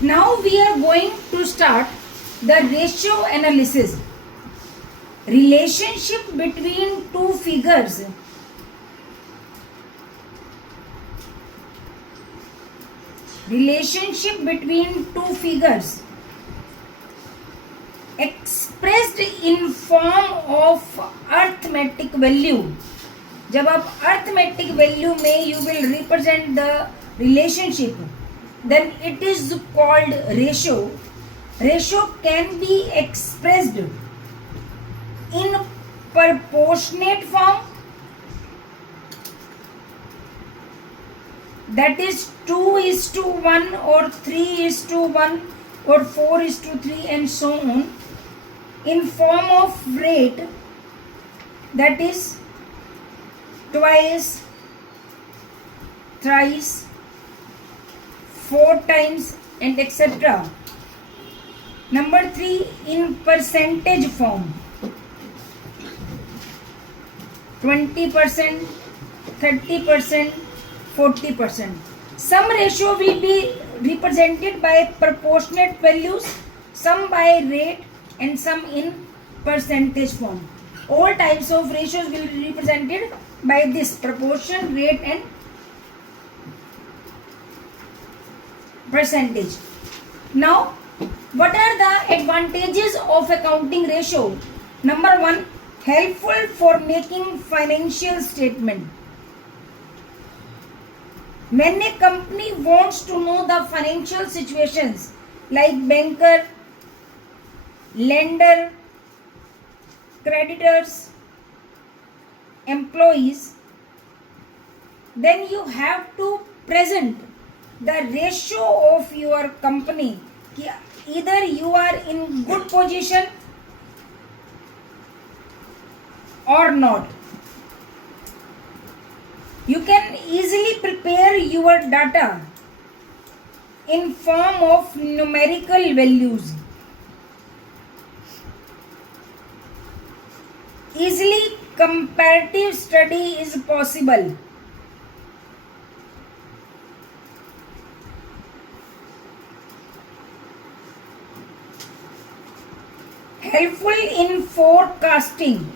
Now we are going to start the ratio analysis. Relationship between two figures. Relationship between two figures expressed in form of arithmetic value. जब आप arithmetic value में you will represent the relationship, then it is called ratio. Ratio can be expressed in proportionate form, that is 2:1 or 3:1 or 4:3 and so on, in form of rate, that is twice, thrice, 4 times and etc. Number 3, in percentage form, 20%, 30%, 40%. Some ratio will be represented by proportionate values, some by rate and some in percentage form. All types of ratios will be represented by this proportion, rate and percentage. Now, what are the advantages of accounting ratio? Number 1, helpful for making financial statement. When a company wants to know the financial situations like banker, lender, creditors, employees, then you have to present the ratio of your company. Either you are in good position or not. You can easily prepare your data in form of numerical values. Easily comparative study is possible. Helpful in forecasting.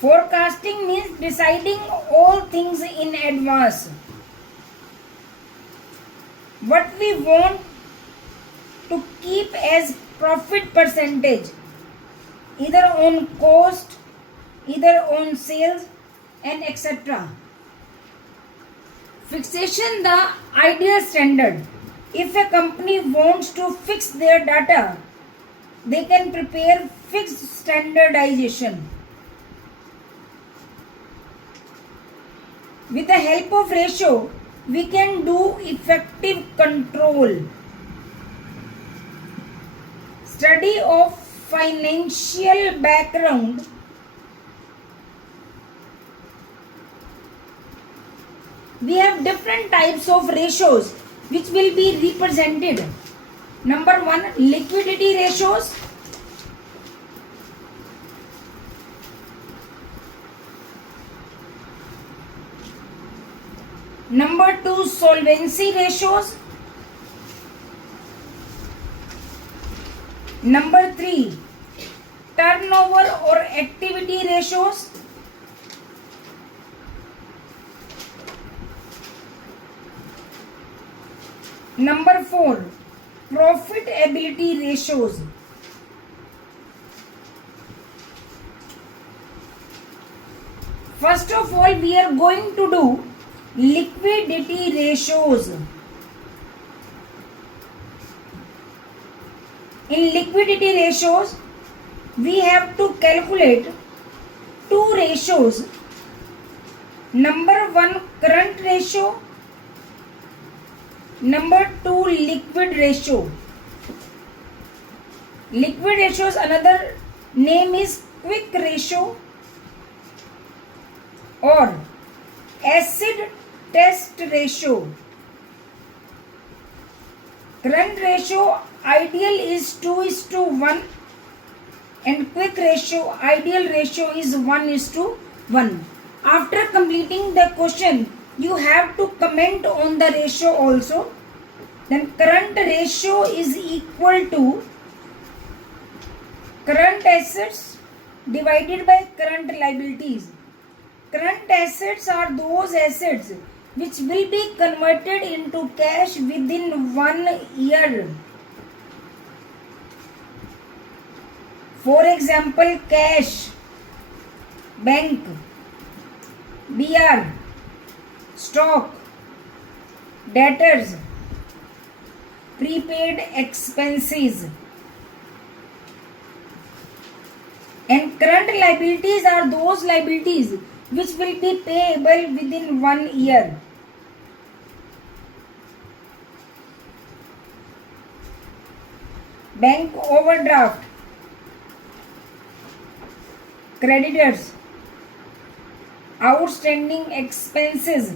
Forecasting means deciding all things in advance. What we want to keep as profit percentage, either on cost, either on sales and etc. Fixation, the ideal standard. If a company wants to fix their data, they can prepare fixed standardization. With the help of ratio, we can do effective control. Study of financial background. We have different types of ratios which will be represented. Number 1, liquidity ratios. Number 2, solvency ratios. Number 3, turnover or activity ratios. Number 4, profitability ratios. First of all, we are going to do liquidity ratios. In liquidity ratios, we have to calculate two ratios. Number 1, current ratio. Number 2, liquid ratio. Liquid ratio's another name is quick ratio or acid test ratio. Current ratio ideal is 2:1 and quick ratio ideal ratio is 1:1. After completing the question, you have to comment on the ratio also. Then current ratio is equal to current assets divided by current liabilities. Current assets are those assets which will be converted into cash within 1 year. For example, cash, bank, BR, stock, debtors, prepaid expenses. And current liabilities are those liabilities which will be payable within 1 year. Bank overdraft, creditors, outstanding expenses,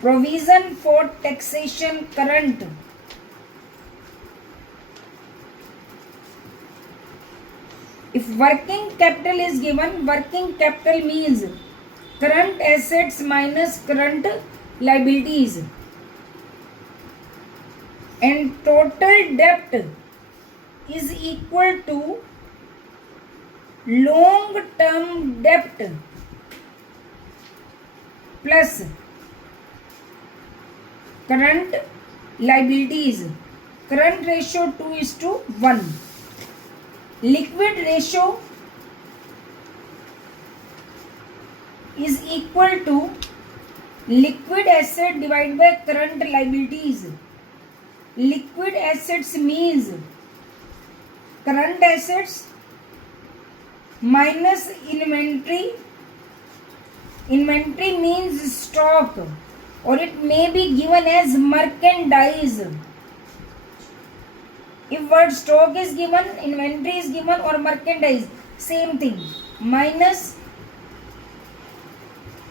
provision for taxation current. If working capital is given, working capital means current assets minus current liabilities. And total debt is equal to long term debt plus current liabilities. Current ratio 2:1. Liquid ratio is equal to liquid asset divided by current liabilities. Liquid assets means current assets minus inventory. Inventory means stock, or it may be given as merchandise. If word stock is given, inventory is given, or merchandise, same thing. Minus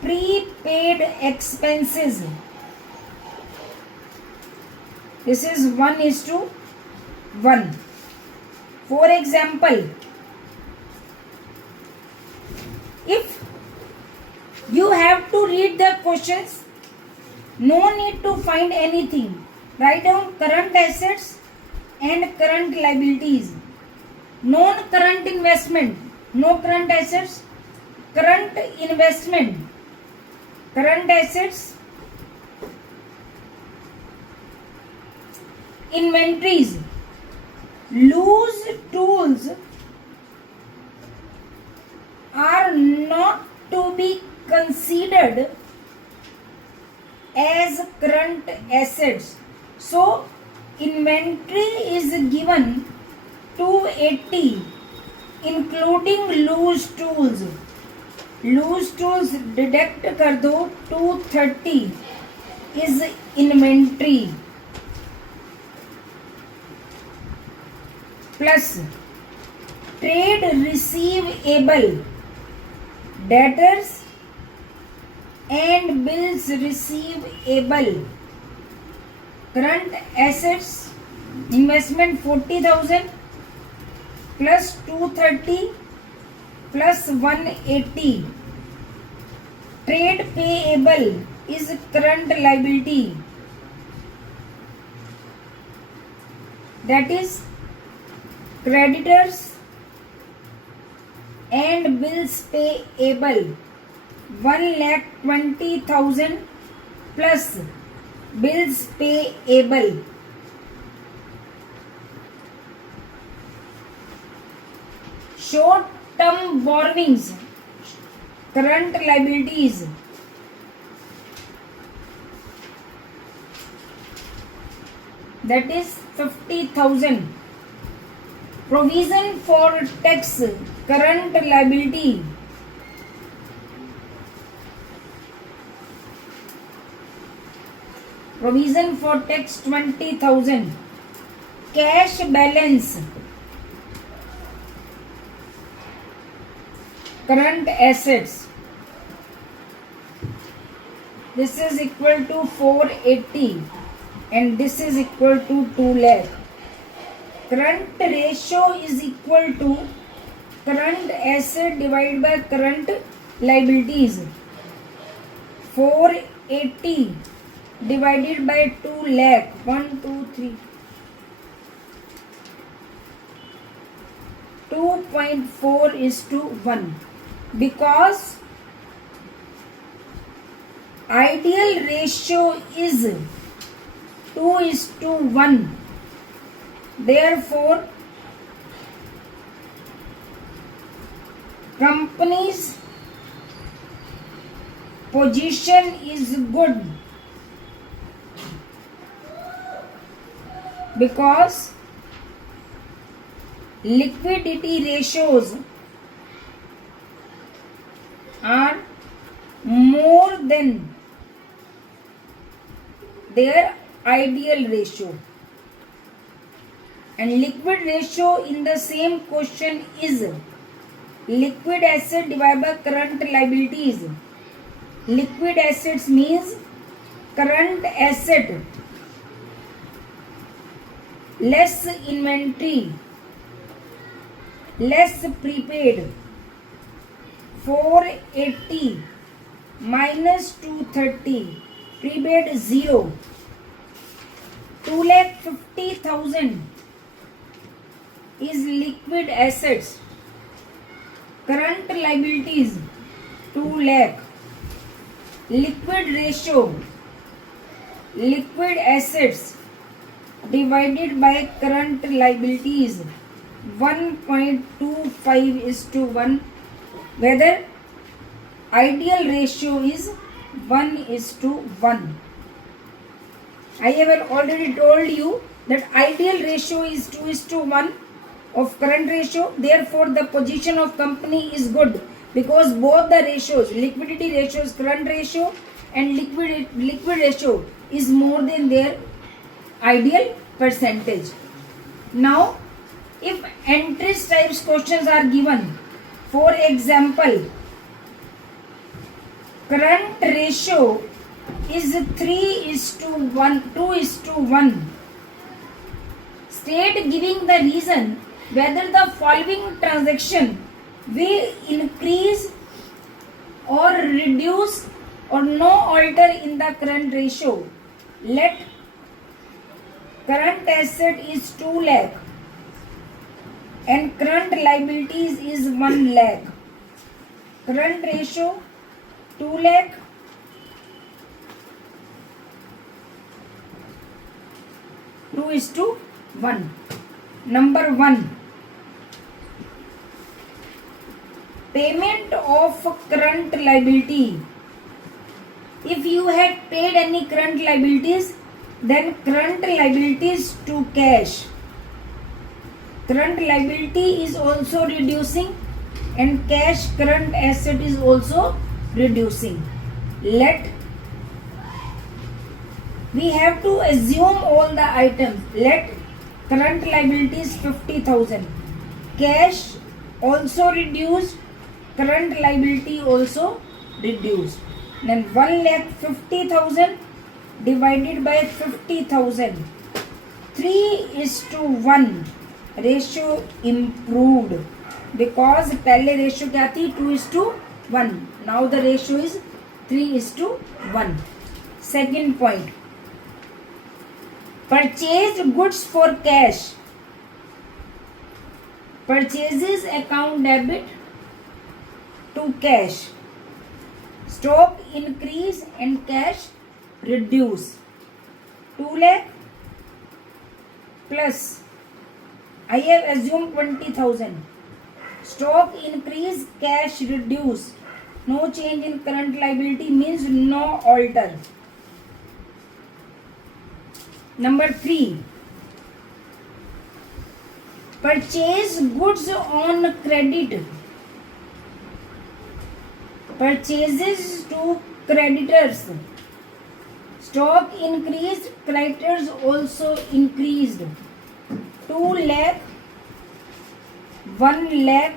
prepaid expenses. This is 1:1. For example, if you have to read the questions, no need to find anything. Write down current assets and current liabilities. Non-current investment, no current assets. Current investment, current assets. Inventories, loose tools are not to be considered as current assets. So inventory is given 280 including loose tools. Loose tools deduct कर दो, 230 is inventory plus trade receivable, debtors and bills receivable. Current assets, investment 40,000 plus 230 plus 180. Trade payable is current liability, that is creditors and bills payable. 1,20,000 plus bills payable. Short term borrowings, current liabilities. That is 50,000. Provision for tax, current liability. Provision for tax 20,000. Cash balance, current assets. This is equal to 480 and this is equal to 2 lakh. Current ratio is equal to current asset divided by current liabilities. 480 divided by 2 lakh. 1, 2, 3. 2.4:1, because ideal ratio is 2:1. Therefore, company's position is good because liquidity ratios are more than their ideal ratio, and liquid ratio in the same question is liquid asset divided by current liabilities. Liquid assets means current asset less inventory less prepaid. 480 minus 230, prepaid 0. 2,50,000 is liquid assets. Current liabilities 2 lakh. Liquid ratio, liquid assets divided by current liabilities 1.25:1, whether ideal ratio is 1:1. I have already told you that ideal ratio is 2:1 of current ratio. Therefore, the position of company is good because both the ratios, liquidity ratios, current ratio and liquid ratio is more than their ideal percentage. Now, if entries types questions are given, for example, current ratio is 3:1, 2:1. State giving the reason whether the following transaction will increase or reduce or no alter in the current ratio. Let current asset is 2 lakh and current liabilities is 1 lakh. Current ratio 2 lakh, two is to 1. Number 1, payment of current liability. If you had paid any current liabilities, then current liabilities to cash. Current liability is also reducing and cash current asset is also reducing. We have to assume all the items. Let current liabilities 50,000. Cash also reduced, current liability also reduced. Then 1,50,000 divided by 50,000. 3:1 ratio improved because पहले ratio क्या थी 2:1. Now the ratio is 3:1. Second point, purchased goods for cash. Purchases account debit to cash. Stock increase and cash reduce. 2 lakh plus, I have assumed 20,000. Stock increase, cash reduce. No change in current liability means no alter. Number 3, purchase goods on credit. Purchases to creditors. Stock increased, creditors also increased. 2 lakh, 1 lakh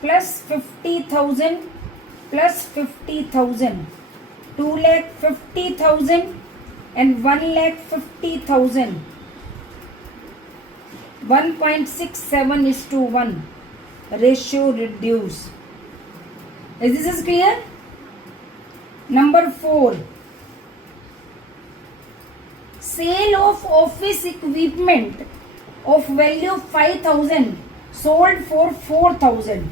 plus 50,000 plus 50,000. 2,50,000 and 1,50,000. 1.67:1 ratio reduce. Is this clear? Number 4, sale of office equipment of value 5,000 sold for 4,000.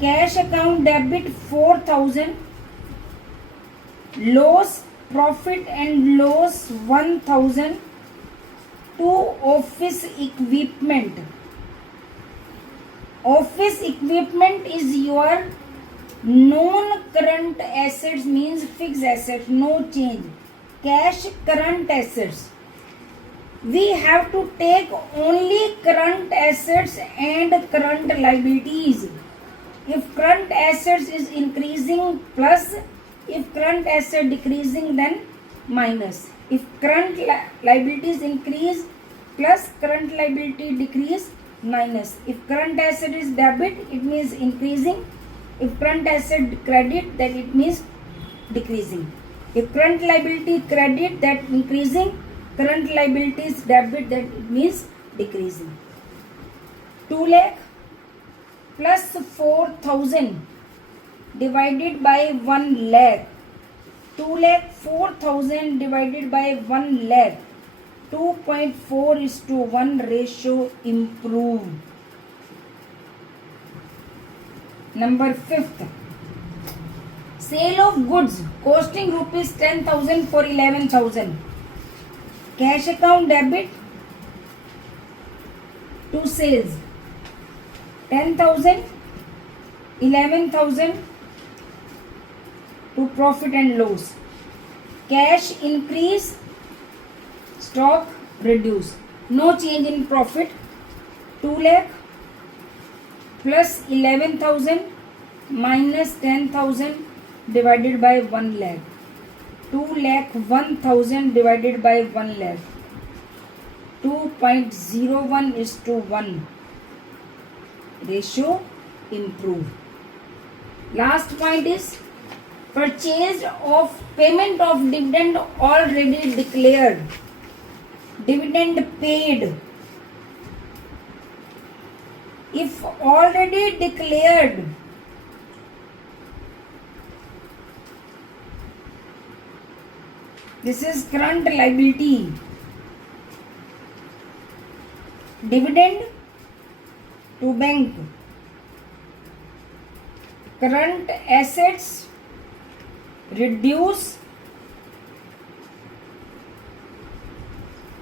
Cash account debit 4,000. Loss, profit and loss 1,000 to office equipment. Office equipment is your non-current assets, means fixed assets, no change. Cash, current assets. We have to take only current assets and current liabilities. If current assets is increasing, plus. If current asset decreasing, then minus. If current liabilities increase, plus. Current liability decrease, minus. If current asset is debit, it means increasing. If current asset credit, then it means decreasing. If current liability credit, that increasing. Current liabilities debit, that it means decreasing. 2 lakh plus 4,000 divided by 1 lakh. 2 lakh 4,000 divided by 1 lakh. 2.4:1 ratio improved. Number 5th, sale of goods costing rupees 10,000 for 11,000. Cash account debit to sales 10,000, 11,000 to profit and loss. Cash increase, stock reduce. No change in profit. 2 lakh plus 11,000 minus 10,000 divided by 1 lakh. 2 lakh 1,000 divided by 1 lakh. 2.01:1 ratio improved. Last point is purchase of payment of dividend already declared. Dividend paid. If already declared, this is current liability. Dividend to bank. Current assets reduce.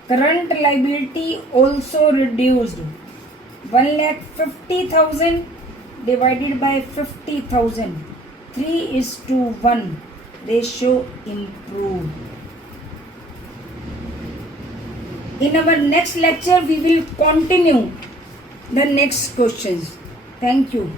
Current liability also reduced. 1,50,000 divided by 50,000. 3:1 ratio improved. In our next lecture, we will continue the next questions. Thank you.